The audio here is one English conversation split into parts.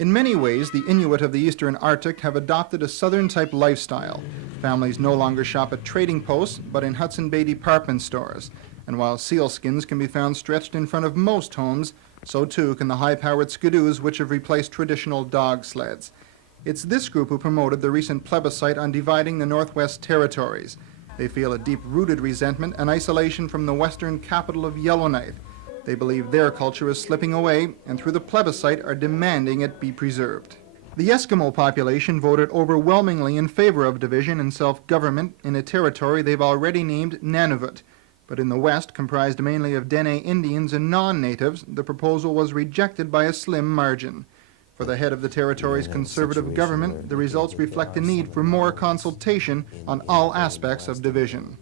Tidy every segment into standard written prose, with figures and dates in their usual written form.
In many ways, the Inuit of the Eastern Arctic have adopted a southern-type lifestyle. Families no longer shop at trading posts, but in Hudson Bay department stores. And while sealskins can be found stretched in front of most homes, so too can the high-powered skidoos which have replaced traditional dog sleds. It's this group who promoted the recent plebiscite on dividing the Northwest Territories. They feel a deep-rooted resentment and isolation from the western capital of Yellowknife. They believe their culture is slipping away, and through the plebiscite are demanding it be preserved. The Eskimo population voted overwhelmingly in favor of division and self-government in a territory they've already named Nunavut. But in the West, comprised mainly of Dene Indians and non-natives, the proposal was rejected by a slim margin. For the head of the territory's conservative government, the results reflect the need for more consultation on all aspects of division.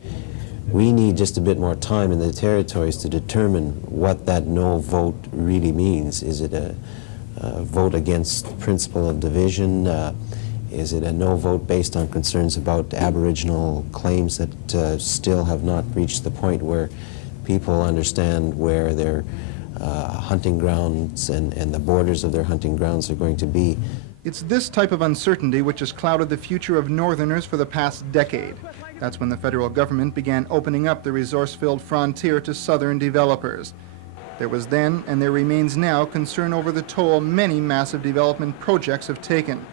We need just a bit more time in the territories to determine what that no vote really means. Is it a vote against the principle of division? Is it a no vote based on concerns about Aboriginal claims that still have not reached the point where people understand where their hunting grounds and the borders of their hunting grounds are going to be? It's this type of uncertainty which has clouded the future of Northerners for the past decade. That's when the federal government began opening up the resource-filled frontier to Southern developers. There was then, and there remains now, concern over the toll many massive development projects have taken.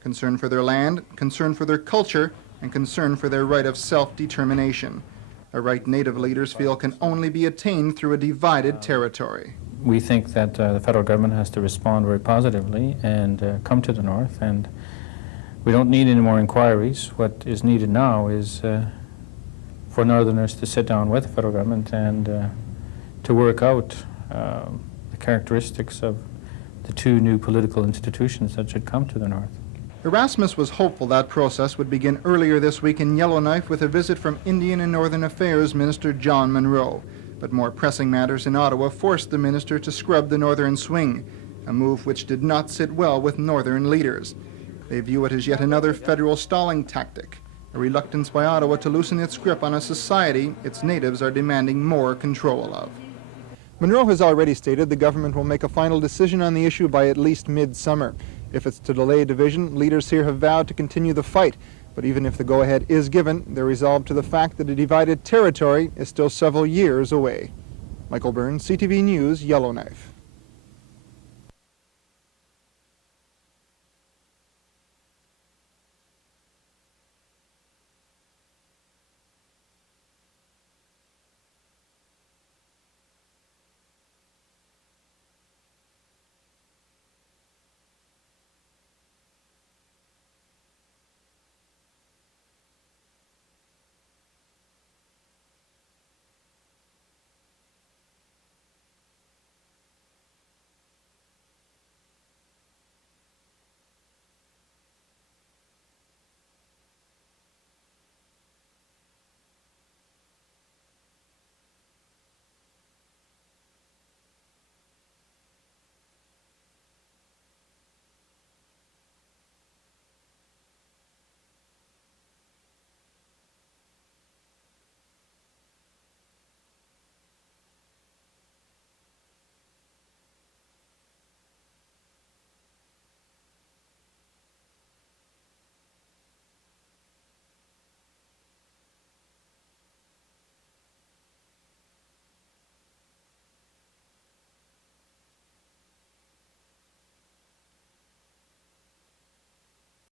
Concern for their land, concern for their culture, and concern for their right of self-determination. A right Native leaders feel can only be attained through a divided territory. We think that the federal government has to respond very positively and come to the North, and we don't need any more inquiries. What is needed now is for Northerners to sit down with the federal government and to work out the characteristics of the two new political institutions that should come to the North. Erasmus was hopeful that process would begin earlier this week in Yellowknife with a visit from Indian and Northern Affairs Minister John Munro. But more pressing matters in Ottawa forced the minister to scrub the Northern swing, a move which did not sit well with Northern leaders. They view it as yet another federal stalling tactic, a reluctance by Ottawa to loosen its grip on a society its natives are demanding more control of. Munro has already stated the government will make a final decision on the issue by at least mid-summer. If it's to delay division, leaders here have vowed to continue the fight. But even if the go-ahead is given, they're resolved to the fact that a divided territory is still several years away. Michael Byrne, CTV News, Yellowknife.